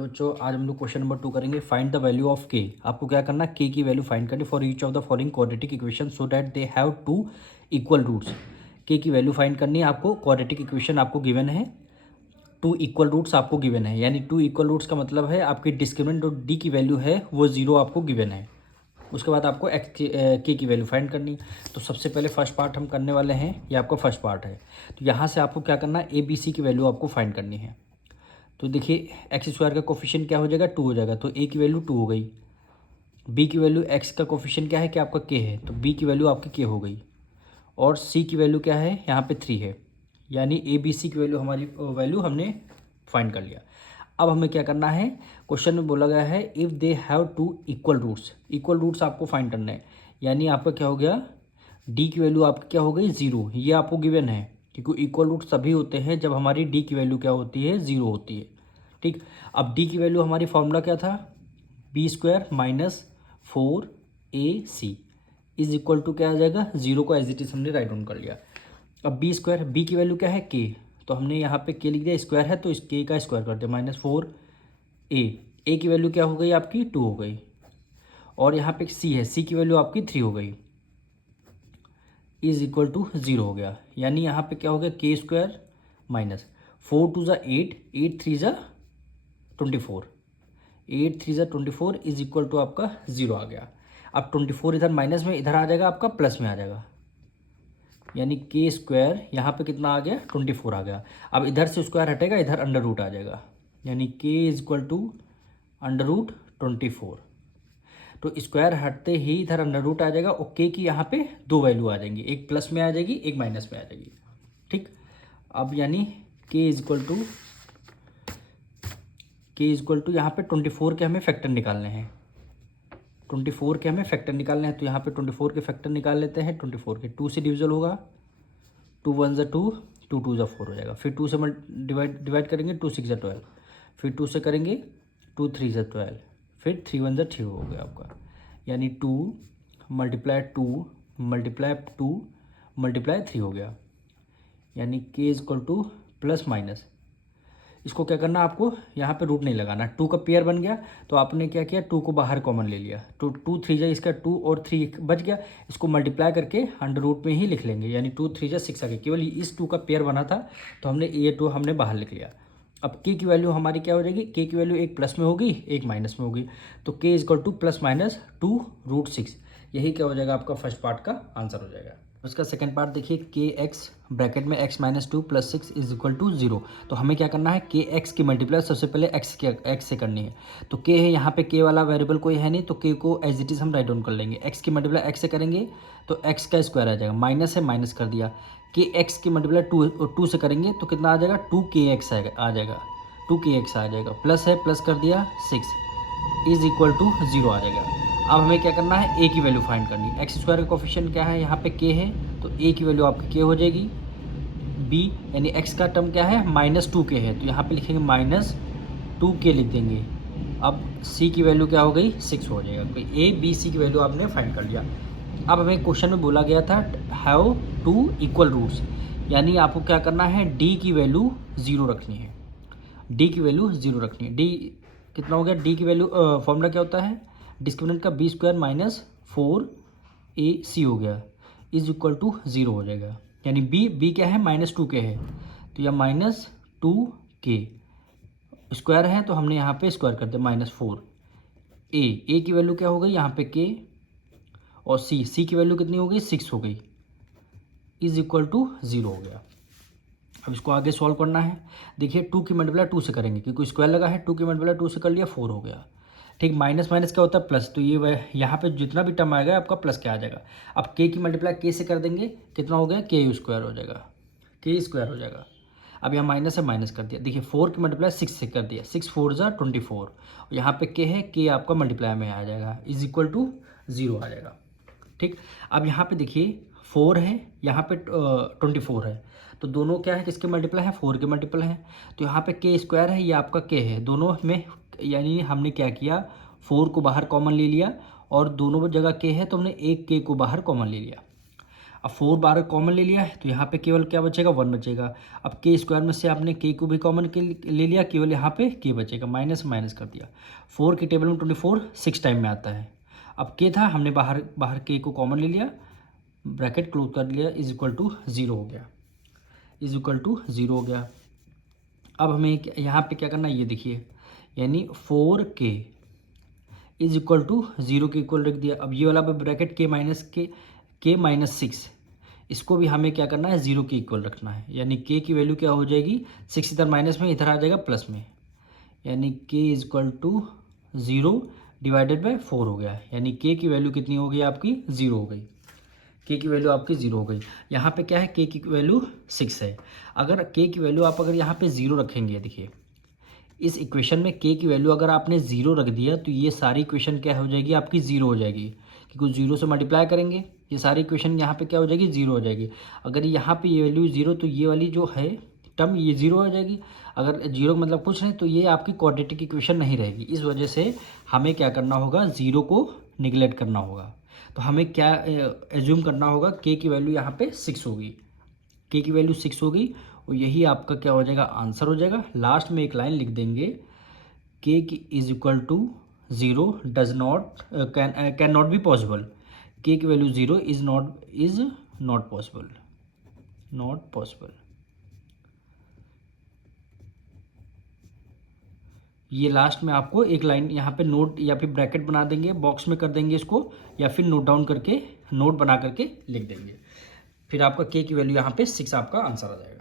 बच्चों आज हम लोग क्वेश्चन नंबर 2 करेंगे। फाइंड द वैल्यू ऑफ के। आपको क्या करना है, के की वैल्यू फाइंड करनी for each of the following quadratic equation so that they have two equal roots. के की वैल्यू फाइंड करनी है आपको। क्वाड्रेटिक इक्वेशन आपको गिवन है, टू इक्वल रूट्स आपको गिवन है, यानी टू इक्वल रूट्स का मतलब है आपकी डिस्क्रिमिनेंट और डी की वैल्यू है वो जीरो आपको गिवन है। उसके बाद आपको एक्स के की वैल्यू फाइंड करनी। तो सबसे पहले फर्स्ट पार्ट हम करने वाले हैं, ये आपका फर्स्ट पार्ट है। तो यहाँ से आपको क्या करना है, ए बी सी की वैल्यू आपको फाइंड करनी है। तो देखिए एक्स स्क्वायर का कोफिशिएंट क्या हो जाएगा, 2 हो जाएगा, तो ए की वैल्यू 2 हो गई। बी की वैल्यू, एक्स का कोफिशिएंट क्या है कि आपका के है, तो बी की वैल्यू आपकी के हो गई। और सी की वैल्यू क्या है, यहाँ पे 3 है, यानी ए बी सी की वैल्यू हमारी वैल्यू हमने फाइंड कर लिया। अब हमें क्या करना है, क्वेश्चन में बोला गया है if they have two equal roots. Equal roots आपको फाइंड करना है, यानी आपका क्या हो गया, डी की वैल्यू आपकी क्या हो गई, जीरो। ये आपको गिवन है क्योंकि इक्वल रूट्स तभी होते हैं जब हमारी डी की वैल्यू क्या होती है, जीरो होती है। ठीक, अब डी की वैल्यू हमारी फॉर्मूला क्या था, B square minus 4ac is equal to क्या आ जाएगा, जीरो को एज इट इज हमने राइट डाउन कर लिया। अब बी स्क्वायर, बी की वैल्यू क्या है के, तो हमने यहाँ पे के लिख दिया, स्क्वायर है तो इस के का स्क्वायर कर दिया, -4a। ए की वैल्यू क्या हो गई आपकी, 2 हो गई। और यहाँ पे सी है, सी की वैल्यू आपकी 3 हो गई, इज इक्वल टू जीरो हो गया। यानी यहाँ पे क्या हो गया, के square minus 4 2 = 8, 8 3 = 24, 8 3 = 24 is equal to आपका जीरो आ गया। अब 24 इधर माइनस में, इधर आ जाएगा आपका प्लस में आ जाएगा, यानी के स्क्वायर यहाँ पे कितना आ गया, 24 आ गया। अब इधर से स्क्वायर हटेगा, इधर अंडर रूट आ जाएगा, यानी के इज इक्वल टू √24। तो स्क्वायर हटते ही इधर अंडर रूट आ जाएगा और के की यहाँ पे दो वैल्यू आ जाएंगी, एक प्लस में आ जाएगी, एक माइनस में आ जाएगी। ठीक, अब यानी के इज इक्वल टू यहाँ पे 24 के हमें फैक्टर निकालने हैं, 24 के हमें फैक्टर निकालने हैं। तो यहाँ पे 24 के फैक्टर निकाल लेते हैं। 24 के 2 से डिविजल होगा, 2 1 = 2, 2 2 = 4 हो जाएगा। फिर 2 से डिवाइड करेंगे, 2 6 = 12, फिर 2 से करेंगे, 2 3 = 12, फिर 3 1 = 3 हो गया आपका, यानी 2 × 2 × 2 × 3 हो गया, यानी K is equal two plus minus. इसको क्या करना, आपको यहाँ पे रूट नहीं लगाना, 2 का पेयर बन गया तो आपने क्या किया, 2 को बाहर कॉमन ले लिया, तो 2 3 जा इसका 2 और 3 बच गया, इसको मल्टीप्लाई करके अंडर रूट में ही लिख लेंगे, यानी 2 3 जा 6 आ गया। केवल इस 2 का पेयर बना था तो हमने ये 2 हमने बाहर लिख लिया। अब के की वैल्यू हमारी क्या हो जाएगी, के की वैल्यू एक प्लस में होगी, एक माइनस में होगी, तो के इज इक्वल टू +-2√6। यही क्या हो जाएगा, आपका फर्स्ट पार्ट का आंसर हो जाएगा। उसका सेकंड पार्ट देखिए, के एक्स ब्रैकेट में x-2 + 6 इज इक्वल टू 0। तो हमें क्या करना है, के एक्स की मल्टीप्लाई सबसे पहले एक्स से करनी है। तो के है, यहाँ पे के वाला वेरिएबल कोई है नहीं, तो के को एज इट इज़ हम राइट डाउन कर लेंगे। एक्स की मल्टीप्लाई एक्स से करेंगे तो एक्स का स्क्वायर आ जाएगा, माइनस है माइनस कर दिया। के एक्स की मल्टीप्लाई 2 से करेंगे तो कितना आ जाएगा, 2kx आ जाएगा, 2kx आ जाएगा। प्लस है, प्लस कर दिया, 6 इज इक्वल टू 0 आ जाएगा। अब हमें क्या करना है, ए की वैल्यू फाइंड करनी है। एक्स स्क्वायर का कोफिशिएंट क्या है, यहाँ पे के है, तो ए की वैल्यू आपकी के हो जाएगी। बी यानी एक्स का टर्म क्या है, -2k है, तो यहाँ पे लिखेंगे -2k लिख देंगे। अब सी की वैल्यू क्या हो गई, 6 हो जाएगा। तो ए बी सी की वैल्यू आपने फाइंड कर लिया। अब हमें क्वेश्चन में बोला गया था हैव टू इक्वल रूट्स, यानी आपको क्या करना है, डी की वैल्यू 0 रखनी है, डी की वैल्यू 0 रखनी है। डी कितना हो गया, डी की वैल्यू फॉर्मूला क्या होता है, डिस्क्रिमिनेंट का b² - 4ac हो गया, इज इक्वल टू 0 हो जाएगा। यानी बी क्या है, -2k है, तो यह -2k स्क्वायर है, तो हमने यहाँ पे स्क्वायर कर दिया, -4। ए की वैल्यू क्या हो गई, यहाँ पे k, और सी की वैल्यू कितनी हो गई, 6 हो गई, इज इक्वल टू 0 हो गया। अब इसको आगे सॉल्व करना है। देखिए 2 की मल्टीप्लाई 2 से करेंगे, क्योंकि स्क्वायर लगा है, 2 की मल्टीप्लाई 2 से कर लिया, 4 हो गया। ठीक, माइनस माइनस क्या होता है, प्लस, तो ये यहाँ पे जितना भी टर्म आएगा आपका प्लस क्या आ जाएगा। अब के की मल्टीप्लाई के से कर देंगे, कितना हो गया, के स्क्वायर हो जाएगा, के स्क्वायर हो जाएगा। अब यहाँ माइनस है, माइनस कर दिया। देखिए 4 की मल्टीप्लाई 6 से कर दिया, 6 4 = 24, यहाँ पे के है, के आपका मल्टीप्लाई में आ जाएगा, इज इक्वल टू 0 आ जाएगा। ठीक, अब यहाँ पे देखिए 4 है, यहाँ पे 24 है, तो दोनों क्या है, किसके मल्टीपल है, 4 के मल्टीपल है। तो यहाँ पे के स्क्वायर है, ये आपका के है, दोनों में, यानी हमने क्या किया, 4 को बाहर कॉमन ले लिया, और दोनों जगह के है तो हमने एक के को बाहर कॉमन ले लिया। अब 4 बार कॉमन ले लिया है तो यहाँ पे केवल क्या बचेगा, 1 बचेगा। अब के स्क्वायर में से आपने के को भी कॉमन के ले लिया, केवल यहाँ पे के बचेगा, माइनस माइनस कर दिया। 4 की टेबल में 24 6 टाइम में आता है। अब के था, हमने बाहर के को कॉमन ले लिया, ब्रैकेट क्लोज कर लिया, इज इक्वल टू 0 हो गया, इज इक्वल टू 0 हो गया। अब हमें यहाँ पे क्या करना है, ये देखिए, यानी 4k इज इक्वल टू 0 के इक्वल रख दिया। अब ये वाला ब्रैकेट के माइनस 6, इसको भी हमें क्या करना है, 0 के इक्वल रखना है। यानी के की वैल्यू क्या हो जाएगी, 6 इधर माइनस में, इधर आ जाएगा प्लस में, यानी K is equal to 0 divided by 4 हो गया। यानी के की वैल्यू कितनी हो गई आपकी, 0 हो गई। के की वैल्यू आपकी 0 हो गई। यहाँ पे क्या है, के की वैल्यू 6 है। अगर के की वैल्यू आप अगर यहाँ पे 0 रखेंगे, देखिए इस इक्वेशन में के की वैल्यू अगर आपने 0 रख दिया तो ये सारी इक्वेशन क्या हो जाएगी आपकी, 0 हो जाएगी, क्योंकि 0 से मल्टीप्लाई करेंगे, ये सारी इक्वेशन यहाँ पे क्या हो जाएगी, 0 हो जाएगी। अगर यहाँ पे ये वैल्यू 0 तो ये वाली जो है टर्म ये 0 हो जाएगी। अगर 0 मतलब कुछ नहीं तो ये आपकी क्वाड्रेटिक इक्वेशन नहीं रहेगी। इस वजह से हमें क्या करना होगा, 0 को निगलेक्ट करना होगा। तो हमें क्या एज्यूम करना होगा, के की वैल्यू यहाँ पे 6 होगी, के की वैल्यू 6 होगी और यही आपका क्या हो जाएगा, आंसर हो जाएगा। लास्ट में एक लाइन लिख देंगे, के की is equal to 0 does not can not be possible, K की value 0 is not possible, not possible. ये लास्ट में आपको एक लाइन यहाँ पे नोट या फिर ब्रैकेट बना देंगे, बॉक्स में कर देंगे इसको, या फिर नोट डाउन करके नोट बना करके लिख देंगे। फिर आपका के की वैल्यू यहाँ पे 6 आपका आंसर आ जाएगा।